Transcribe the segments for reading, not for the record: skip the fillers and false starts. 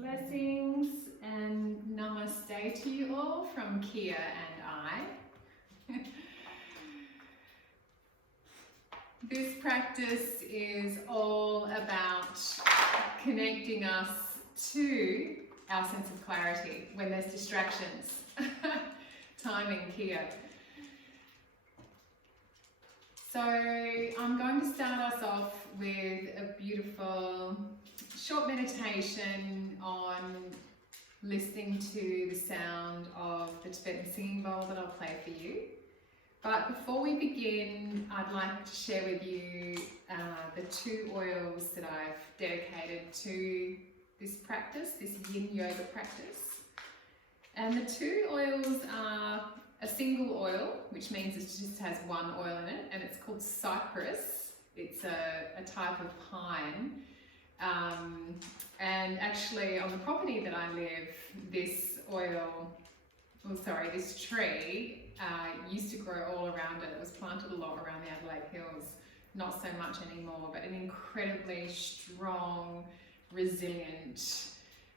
Blessings and namaste to you all from Kia and I. This practice is all about connecting us to our sense of clarity when there's distractions. Timing, Kia. So I'm going to start us off with a beautiful short meditation on listening to the sound of the Tibetan singing bowl that I'll play for you. But before we begin, I'd like to share with you the 2 oils that I've dedicated to this practice, this Yin Yoga practice. And the 2 oils are a single oil, which means it just has 1 oil in it, and it's called Cypress. It's a type of pine. And actually on the property that I live, this tree used to grow all around it. It was planted a lot around the Adelaide Hills, not so much anymore, but an incredibly strong, resilient,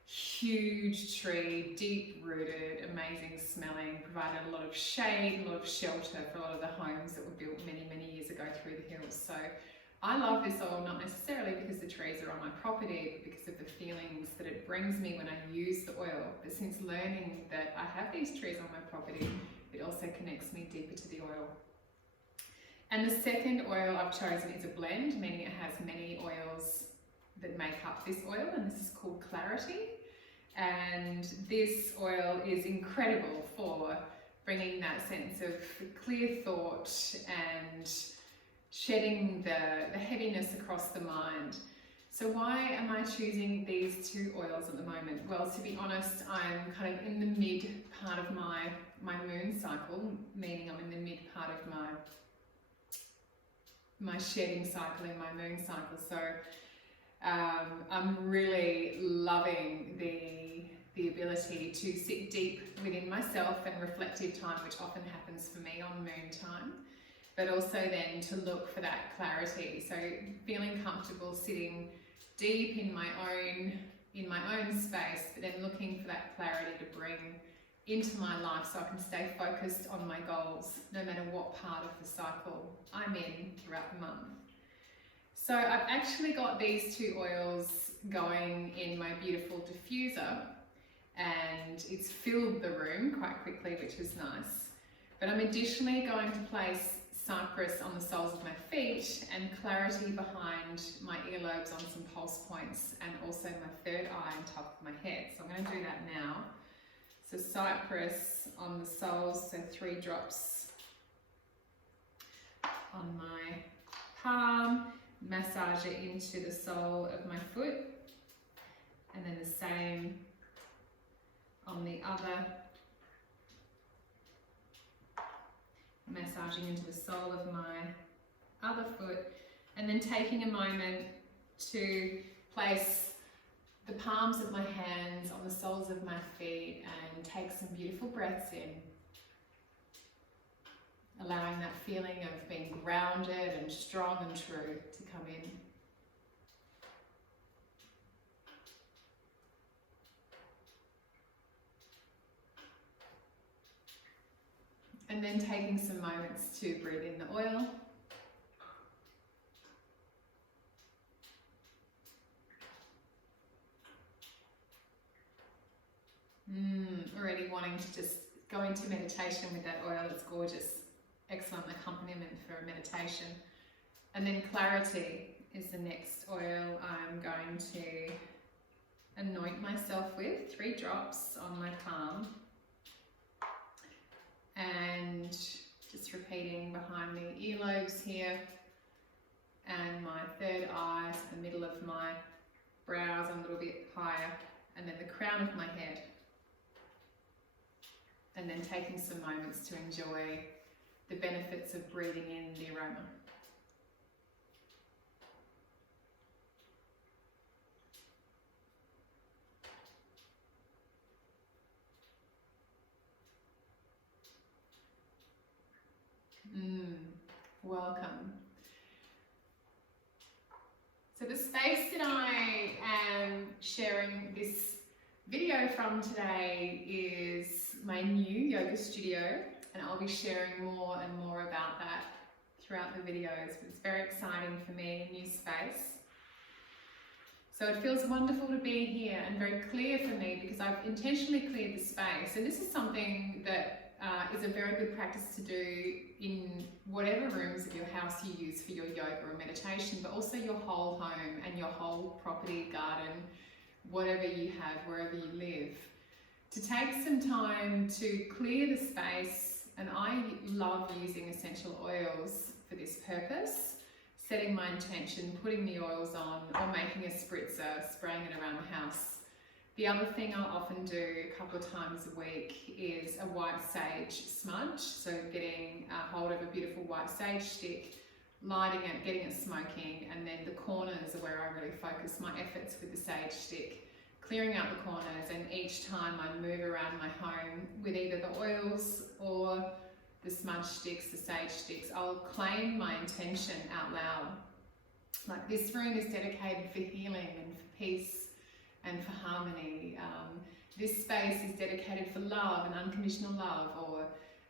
huge tree, deep rooted, amazing smelling, provided a lot of shade, a lot of shelter for a lot of the homes that were built many, many years ago through the hills. So I love this oil, not necessarily because the trees are on my property, but because of the feelings that it brings me when I use the oil. But since learning that I have these trees on my property, it also connects me deeper to the oil. And the second oil I've chosen is a blend, meaning it has many oils that make up this oil, and this is called Clarity. And this oil is incredible for bringing that sense of clear thought and shedding the heaviness across the mind. So why am I choosing these 2 oils at the moment? Well, to be honest, I'm kind of in the mid part of my moon cycle, meaning I'm in the mid part of my shedding cycle in my moon cycle. So I'm really loving the ability to sit deep within myself and reflective time, which often happens for me on moon time, but also then to look for that clarity. So feeling comfortable sitting deep in my own space, but then looking for that clarity to bring into my life so I can stay focused on my goals, no matter what part of the cycle I'm in throughout the month. So I've actually got these 2 oils going in my beautiful diffuser, and it's filled the room quite quickly, which is nice. But I'm additionally going to place Cypress on the soles of my feet and Clarity behind my earlobes on some pulse points, and also my 3rd eye on top of my head. So I'm going to do that now. So Cypress on the soles, so 3 drops on my palm, massage it into the sole of my foot, and then the same on the other, massaging into the sole of my other foot, and then taking a moment to place the palms of my hands on the soles of my feet and take some beautiful breaths in, allowing that feeling of being grounded and strong and true to come in. And then taking some moments to breathe in the oil. Already wanting to just go into meditation with that oil. It's gorgeous. Excellent accompaniment for a meditation. And then Clarity is the next oil I'm going to anoint myself with. 3 drops on my palm. And just repeating behind the earlobes here, and my 3rd eye, so the middle of my brows a little bit higher, and then the crown of my head. And then taking some moments to enjoy the benefits of breathing in the aroma. Welcome. So the space that I am sharing this video from today is my new yoga studio, and I'll be sharing more and more about that throughout the videos. It's very exciting for me, new space. So it feels wonderful to be here and very clear for me because I've intentionally cleared the space. And this is something that is a very good practice to do in whatever rooms of your house you use for your yoga or meditation, but also your whole home and your whole property, garden, whatever you have, wherever you live. To take some time to clear the space, and I love using essential oils for this purpose. Setting my intention, putting the oils on, or making a spritzer, spraying it around the house. The other thing I'll often do a couple of times a week is a white sage smudge. So getting a hold of a beautiful white sage stick, lighting it, getting it smoking, and then the corners are where I really focus my efforts with the sage stick. Clearing out the corners, and each time I move around my home with either the oils or the smudge sticks, the sage sticks, I'll claim my intention out loud. Like, this room is dedicated for healing and for peace and for harmony. This space is dedicated for love and unconditional love, or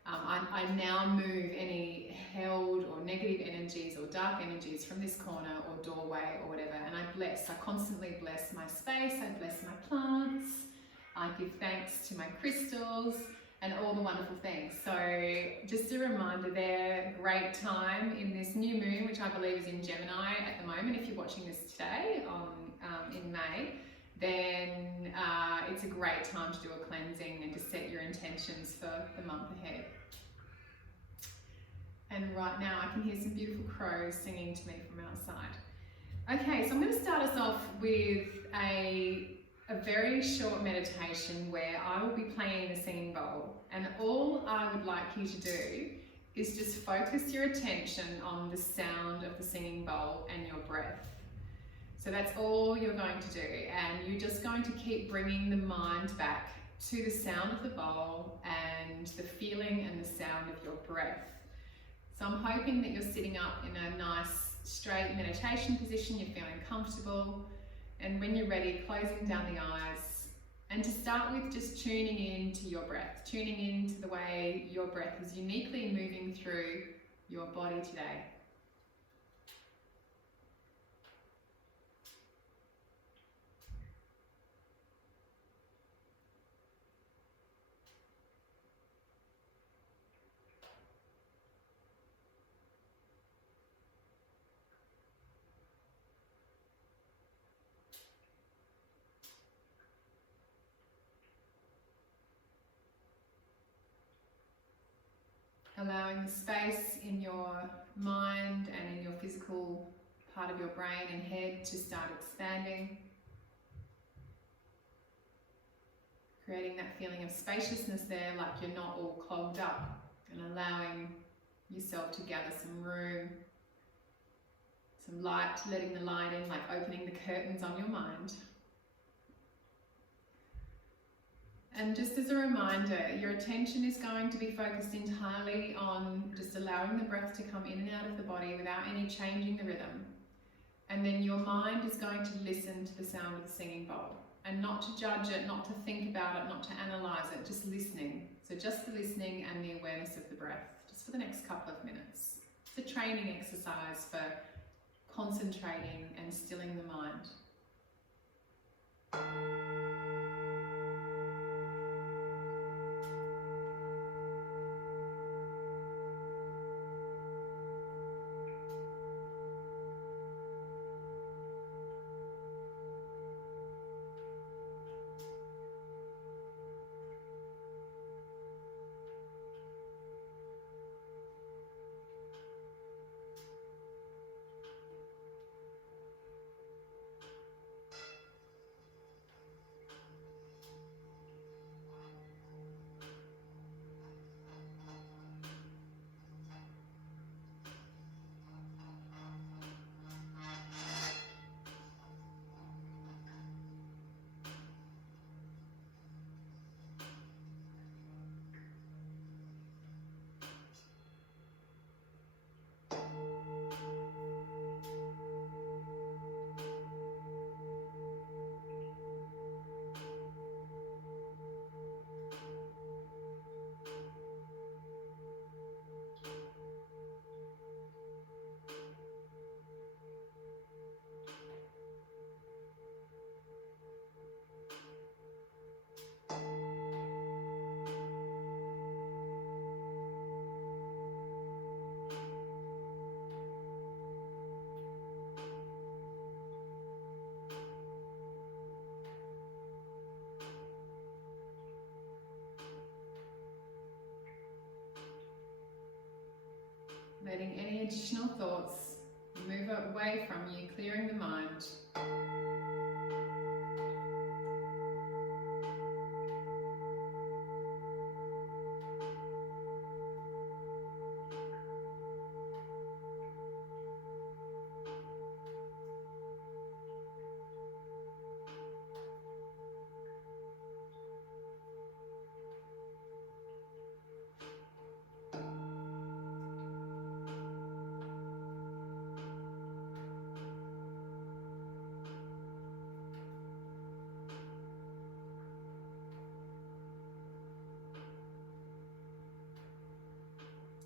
I now move any held or negative energies or dark energies from this corner or doorway or whatever, and I constantly bless my space, I bless my plants, I give thanks to my crystals, and all the wonderful things. So just a reminder there, great time in this new moon, which I believe is in Gemini at the moment. If you're watching this today in May, then it's a great time to do a cleansing and to set your intentions for the month ahead. And right now I can hear some beautiful crows singing to me from outside. Okay, so I'm going to start us off with a very short meditation where I will be playing the singing bowl, and all I would like you to do is just focus your attention on the sound of the singing bowl and your breath. So that's all you're going to do, and you're just going to keep bringing the mind back to the sound of the bowl and the feeling and the sound of your breath. So I'm hoping that you're sitting up in a nice straight meditation position, you're feeling comfortable. And when you're ready, closing down the eyes, and to start with, just tuning in to your breath, tuning in to the way your breath is uniquely moving through your body today. Allowing the space in your mind and in your physical part of your brain and head to start expanding. Creating that feeling of spaciousness there, like you're not all clogged up, and allowing yourself to gather some room, some light, letting the light in, like opening the curtains on your mind. And just as a reminder, your attention is going to be focused entirely on just allowing the breath to come in and out of the body without any changing the rhythm. And then your mind is going to listen to the sound of the singing bowl, and not to judge it, not to think about it, not to analyze it, just listening. So just the listening and the awareness of the breath, just for the next couple of minutes. It's a training exercise for concentrating and stilling the mind. letting any additional thoughts move away from you, clearing the mind.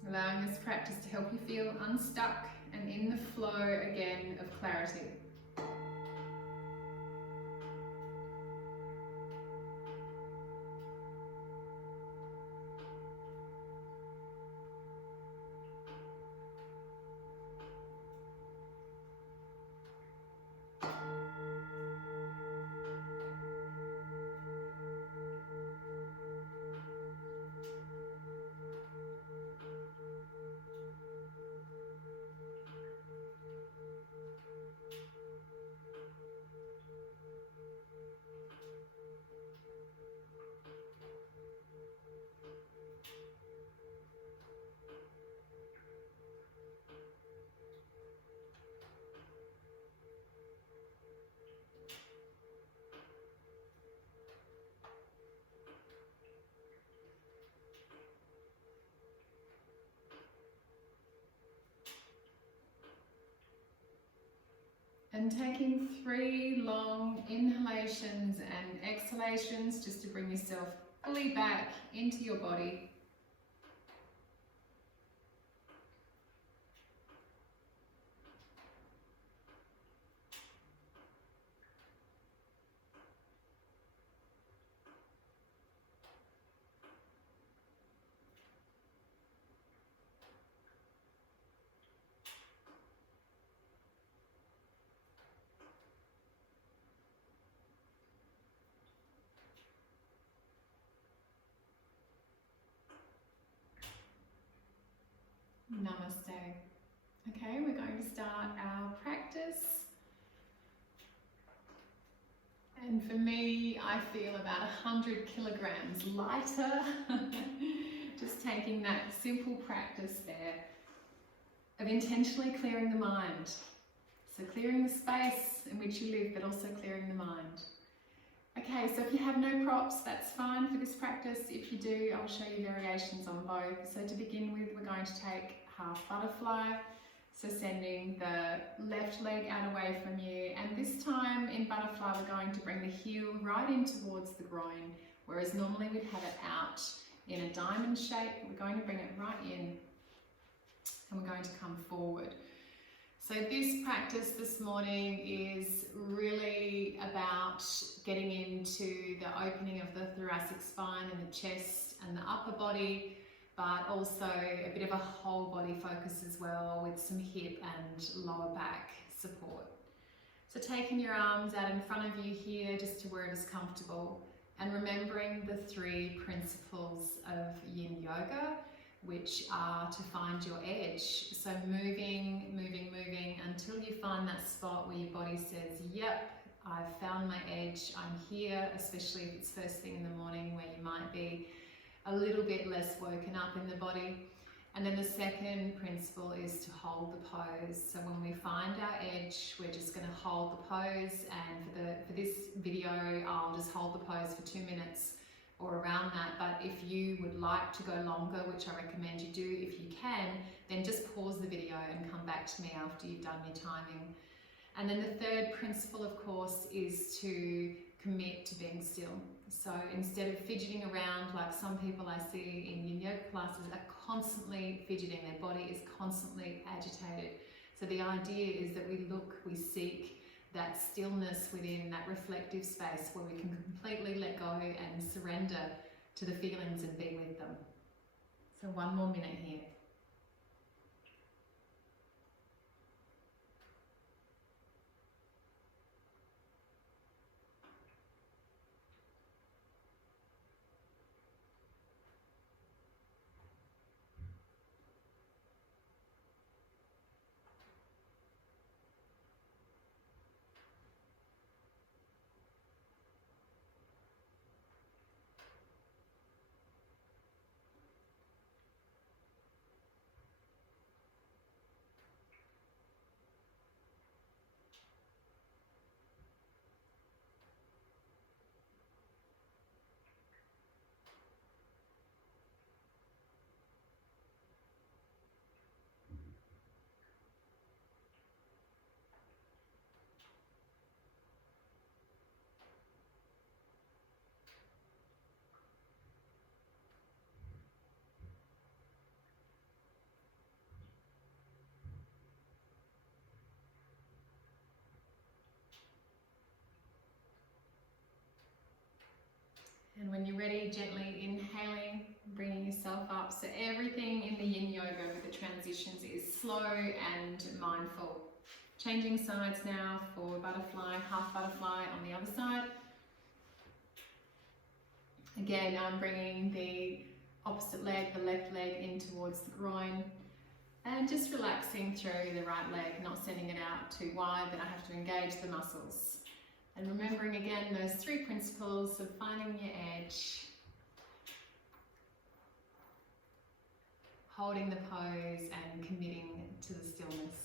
Allowing this practice to help you feel unstuck and in the flow again of clarity. And taking 3 long inhalations and exhalations just to bring yourself fully back into your body. Namaste. Okay, we're going to start our practice. And for me, I feel about 100 kilograms lighter. Just taking that simple practice there of intentionally clearing the mind. So clearing the space in which you live, but also clearing the mind. Okay, so if you have no props, that's fine for this practice. If you do, I'll show you variations on both. So to begin with, we're going to take half butterfly. So sending the left leg out away from you. And this time in butterfly, we're going to bring the heel right in towards the groin, whereas normally we'd have it out in a diamond shape. We're going to bring it right in and we're going to come forward. So this practice this morning is really about getting into the opening of the thoracic spine and the chest and the upper body, but also a bit of a whole body focus as well with some hip and lower back support. So taking your arms out in front of you here just to where it is comfortable and remembering the 3 principles of Yin Yoga, which are to find your edge. So moving, moving, moving until you find that spot where your body says, yep, I've found my edge, I'm here, especially if it's first thing in the morning where you might be a little bit less woken up in the body. And then the second principle is to hold the pose. So when we find our edge, we're just going to hold the pose, and for this video, I'll just hold the pose for 2 minutes or around that. But if you would like to go longer, which I recommend you do if you can, then just pause the video and come back to me after you've done your timing. And then the third principle, of course, is to commit to being still. So instead of fidgeting around like some people I see in Yin Yoga classes are constantly fidgeting, their body is constantly agitated. So the idea is that we look, we seek that stillness within that reflective space where we can completely let go and surrender to the feelings and be with them. So 1 more minute here. And when you're ready, gently inhaling, bringing yourself up. So everything in the Yin Yoga with the transitions is slow and mindful. Changing sides now for butterfly, half butterfly on the other side. Again, I'm bringing the opposite leg, the left leg, in towards the groin. And just relaxing through the right leg, not sending it out too wide, but I have to engage the muscles. And remembering again those three principles of finding your edge, holding the pose and committing to the stillness.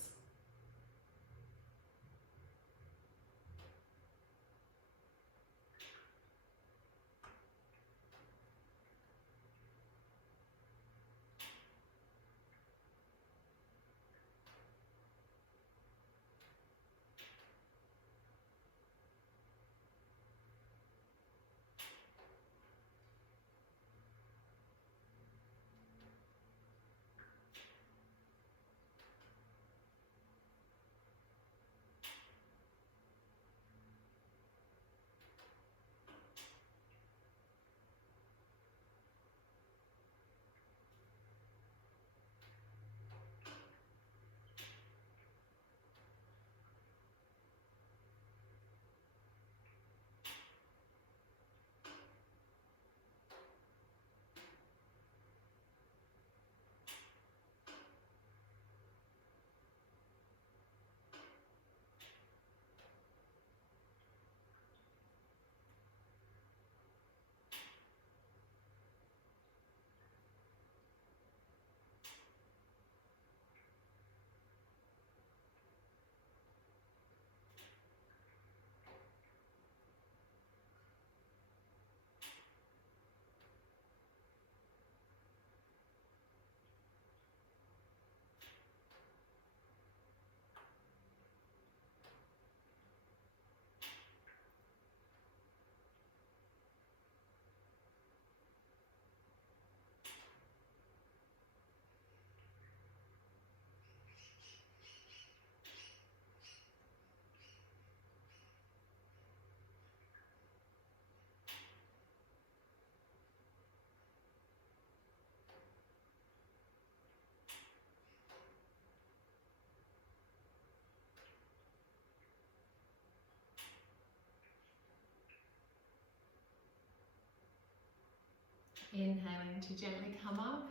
Inhaling to gently come up.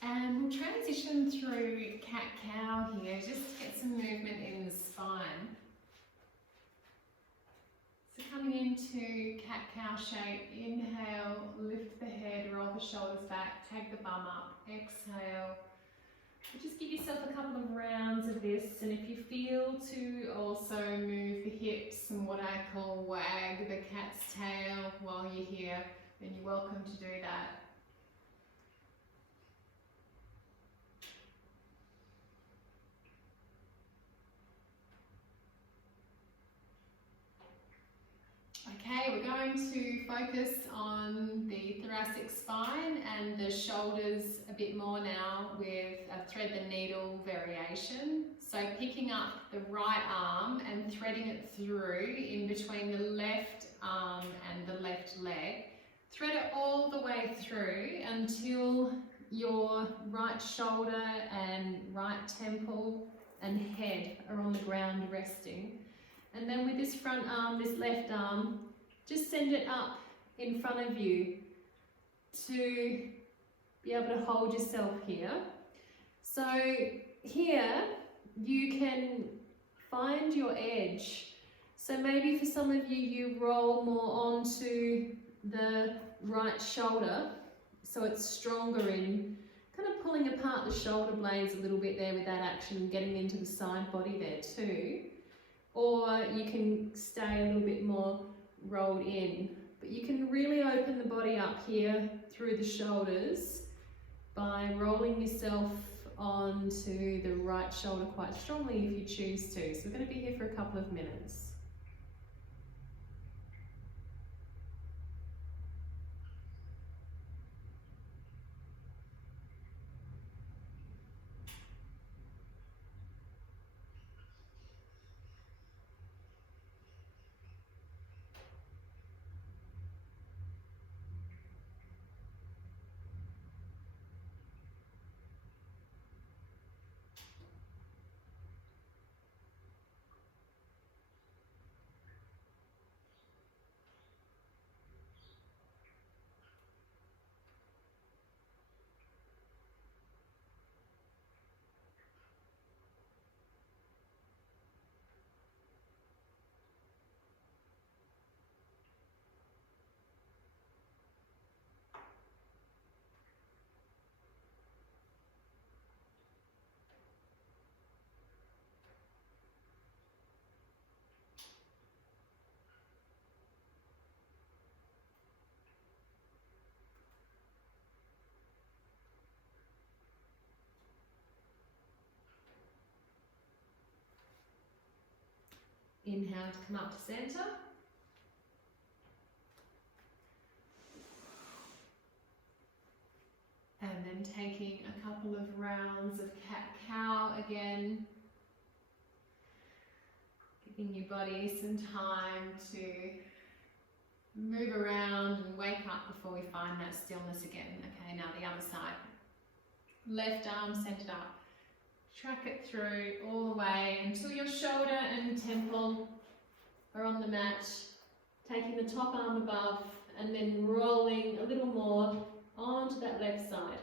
And we'll transition through cat-cow here, just get some movement in the spine. So coming into cat-cow shape, inhale, lift the head, roll the shoulders back, take the bum up, exhale. Just give yourself a couple of rounds of this, and if you feel to also move the hips and what I call wag the cat's tail while you're here, then you're welcome to do that. Okay, we're going to focus on the thoracic spine and the shoulders a bit more now with a thread the needle variation. So picking up the right arm and threading it through in between the left arm and the left leg. Thread it all the way through until your right shoulder and right temple and head are on the ground resting. And then with this front arm, this left arm, just send it up in front of you to be able to hold yourself here. So here you can find your edge. So maybe for some of you, you roll more onto the right shoulder so it's stronger in kind of pulling apart the shoulder blades a little bit there with that action and getting into the side body there too. Or you can stay a little bit more rolled in. But you can really open the body up here through the shoulders by rolling yourself onto the right shoulder quite strongly if you choose to. So we're going to be here for a couple of minutes. Inhale to come up to center. And then taking a couple of rounds of cat-cow again. Giving your body some time to move around and wake up before we find that stillness again. Okay, now the other side. Left arm centered up. Track it through all the way until your shoulder and temple are on the mat. Taking the top arm above and then rolling a little more onto that left side.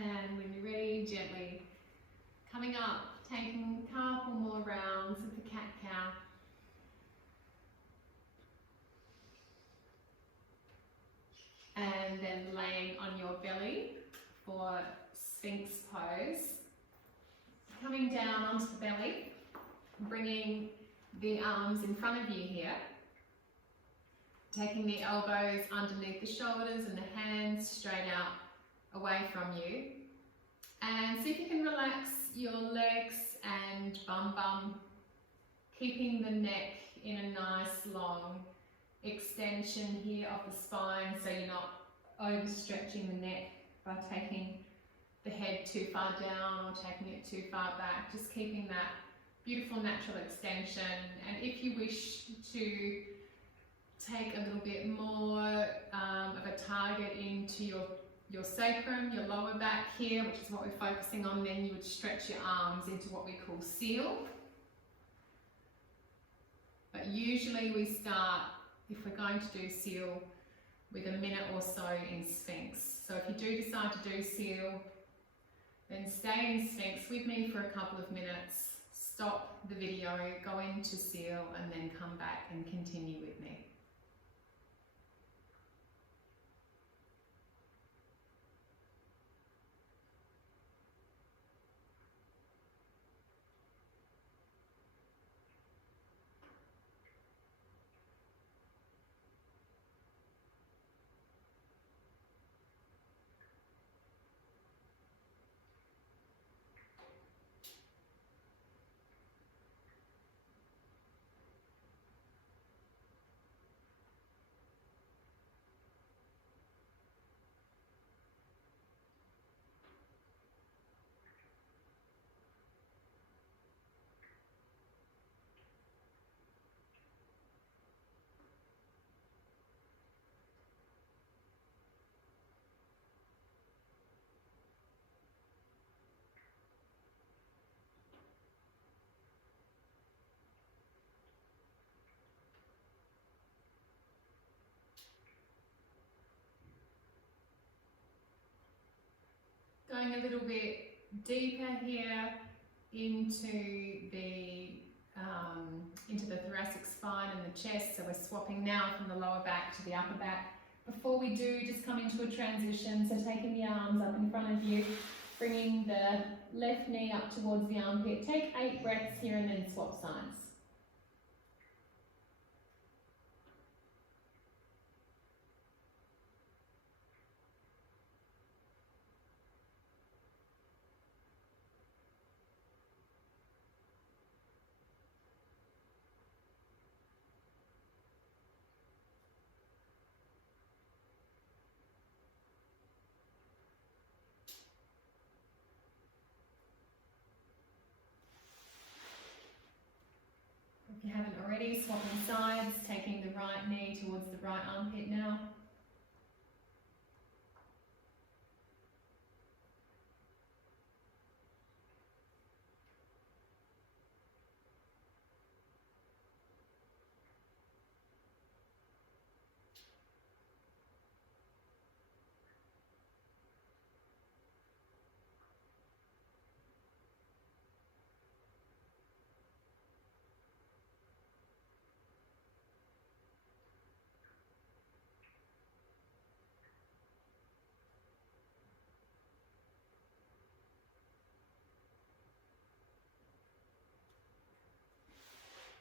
And when you're ready, gently coming up, taking a couple more rounds of the cat-cow. And then laying on your belly for Sphinx pose. Coming down onto the belly, bringing the arms in front of you here. Taking the elbows underneath the shoulders and the hands straight out away from you, and see if you can relax your legs and bum, keeping the neck in a nice long extension here of the spine, so you're not overstretching the neck by taking the head too far down or taking it too far back, just keeping that beautiful natural extension. And if you wish to take a little bit more of a target into your sacrum, your lower back here, which is what we're focusing on, then you would stretch your arms into what we call seal. But usually we start, if we're going to do seal, with a minute or so in Sphinx. So if you do decide to do seal, then stay in Sphinx with me for a couple of minutes, stop the video, go into seal, and then come back and continue with me. Going a little bit deeper here into the thoracic spine and the chest. So we're swapping now from the lower back to the upper back. Before we do, just come into a transition. So taking the arms up in front of you, bringing the left knee up towards the armpit. Take 8 breaths here and then swap sides. already, swapping sides, taking the right knee towards the right armpit now.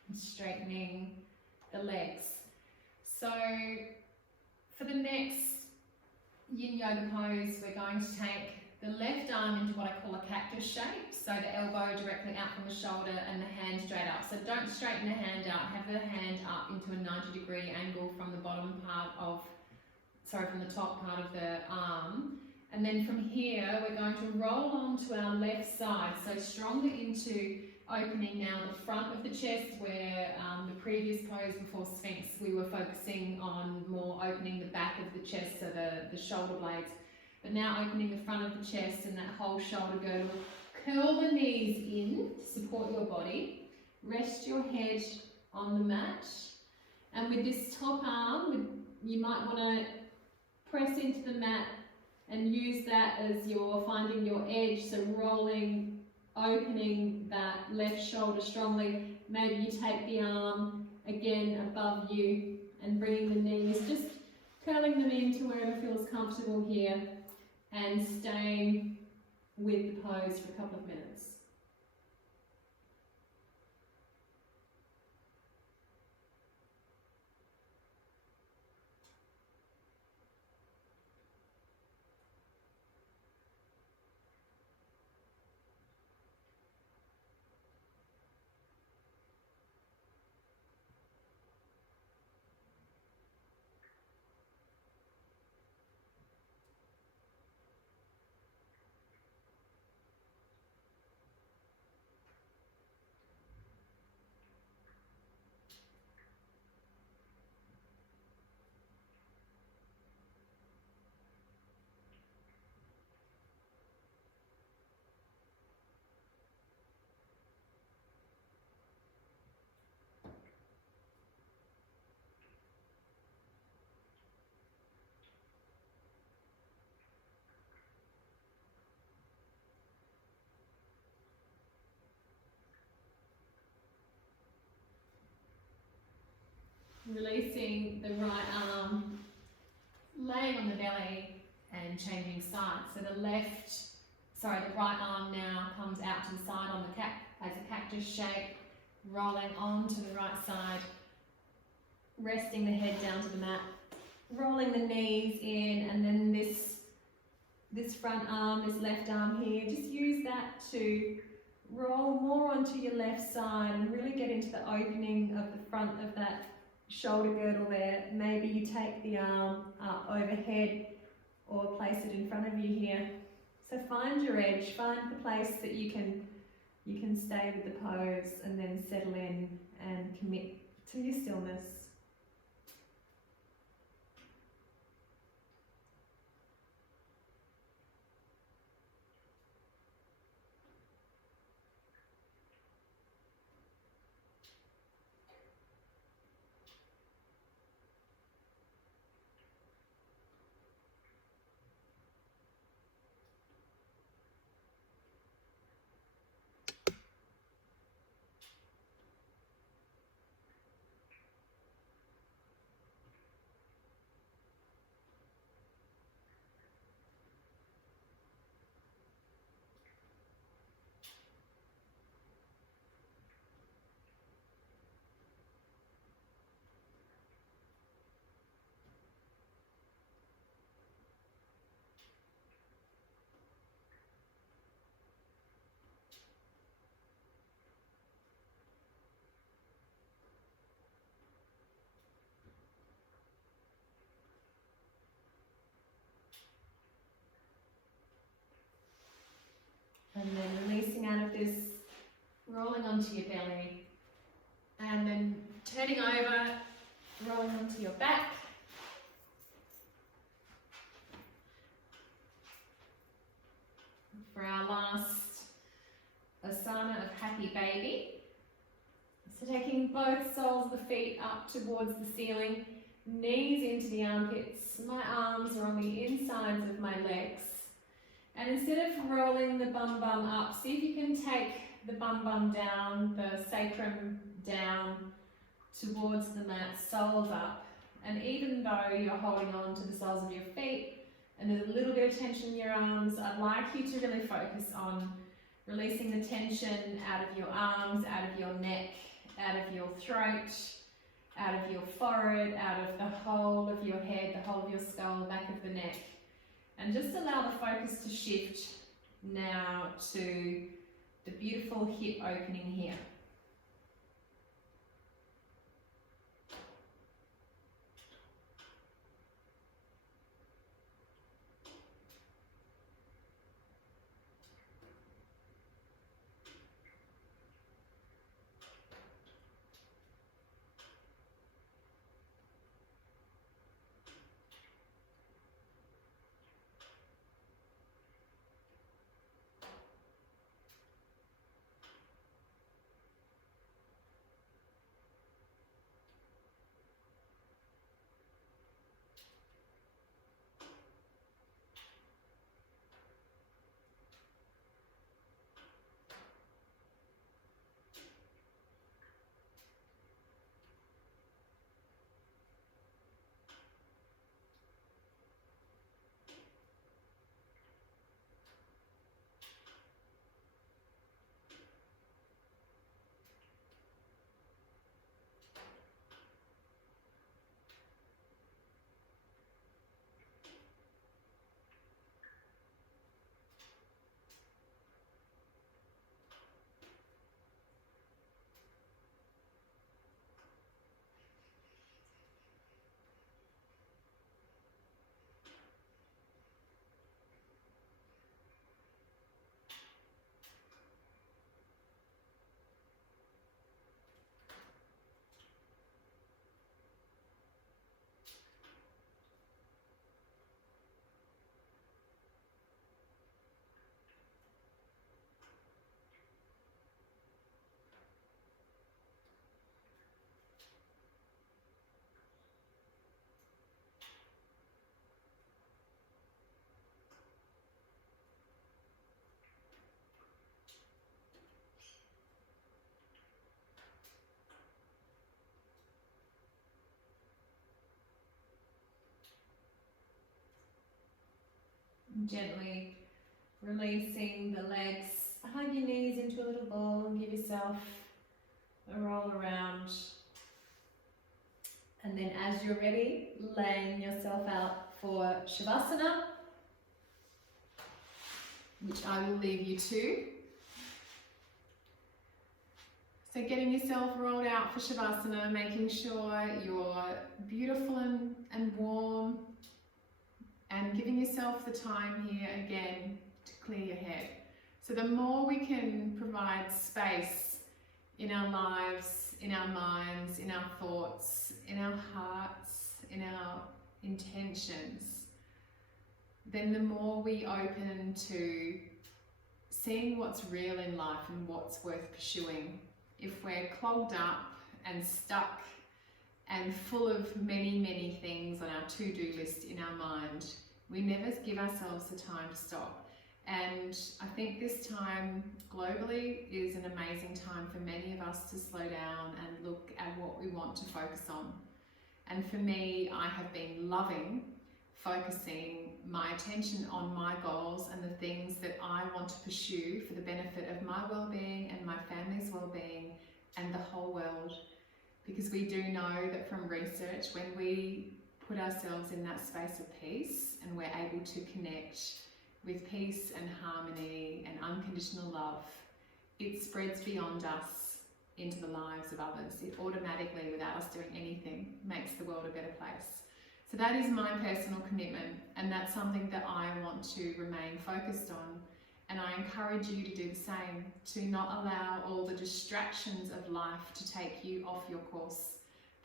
And straightening the legs. So for the next yin yoga pose, we're going to take the left arm into what I call a cactus shape. So the elbow directly out from the shoulder and the hand straight up. So don't straighten the hand out, have the hand up into a 90-degree angle from the bottom part of, from the top part of the arm. And then from here, we're going to roll onto our left side. So stronger into opening now the front of the chest, where the previous pose before Sphinx, we were focusing on more opening the back of the chest, so the shoulder blades. But now opening the front of the chest and that whole shoulder girdle. Curl the knees in to support your body. Rest your head on the mat. And with this top arm, you might want to press into the mat and use that as you're finding your edge, so rolling, opening that left shoulder strongly. Maybe you take the arm again above you and bringing the knees, just curling them into wherever feels comfortable here, and staying with the pose for a couple of minutes. Releasing the right arm, laying on the belly and changing sides. So the right arm now comes out to the side on the as a cactus shape, rolling onto the right side, resting the head down to the mat, rolling the knees in, and then this front arm, this left arm here, just use that to roll more onto your left side and really get into the opening of the front of that shoulder girdle there. Maybe you take the arm up overhead or place it in front of you here. So find your edge, find the place that you can stay with the pose, and then settle in and commit to your stillness. And then releasing out of this, rolling onto your belly, and then turning over, rolling onto your back. For our last asana of happy baby. So taking both soles of the feet up towards the ceiling, knees into the armpits, my arms are on the insides of my legs. And instead of rolling the bum bum up, see if you can take the bum bum down, the sacrum down towards the mat, soles up. And even though you're holding on to the soles of your feet and there's a little bit of tension in your arms, I'd like you to really focus on releasing the tension out of your arms, out of your neck, out of your throat, out of your forehead, out of the whole of your head, the whole of your skull, back of the neck. And just allow the focus to shift now to the beautiful hip opening here. Gently releasing the legs, hug your knees into a little ball and give yourself a roll around. And then as you're ready, laying yourself out for Shavasana, which I will leave you to. So getting yourself rolled out for Shavasana, making sure you're beautiful and warm, and giving yourself the time here again to clear your head. So the more we can provide space in our lives, in our minds, in our thoughts, in our hearts, in our intentions, then the more we open to seeing what's real in life and what's worth pursuing. If we're clogged up and stuck and full of many things on our to-do list in our mind, we never give ourselves the time to stop. And I think this time globally is an amazing time for many of us to slow down and look at what we want to focus on. And for me, I have been loving focusing my attention on my goals and the things that I want to pursue for the benefit of my well-being and my family's well-being and the whole world. Because we do know that from research, when we put ourselves in that space of peace and we're able to connect with peace and harmony and unconditional love, it spreads beyond us into the lives of others. It automatically, without us doing anything, makes the world a better place. So that is my personal commitment, and that's something that I want to remain focused on. And I encourage you to do the same, to not allow all the distractions of life to take you off your course,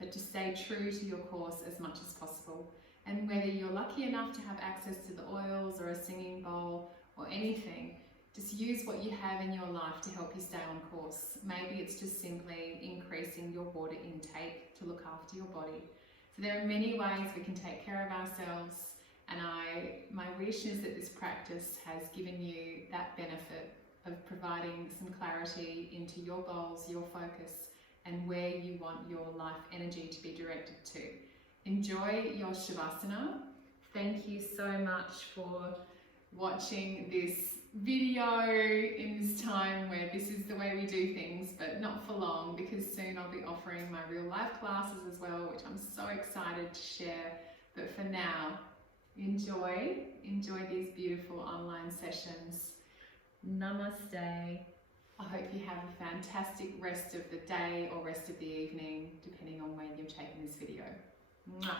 but to stay true to your course as much as possible. And whether you're lucky enough to have access to the oils or a singing bowl or anything, just use what you have in your life to help you stay on course. Maybe it's just simply increasing your water intake to look after your body. So there are many ways we can take care of ourselves, and my wish is that this practice has given you that benefit of providing some clarity into your goals, your focus, and where you want your life energy to be directed to. Enjoy your Shavasana. Thank you so much for watching this video in this time where this is the way we do things, but not for long, because soon I'll be offering my real life classes as well, which I'm so excited to share. But for now, enjoy these beautiful online sessions. Namaste. I hope you have a fantastic rest of the day or rest of the evening, depending on when you're taking this video. Mwah.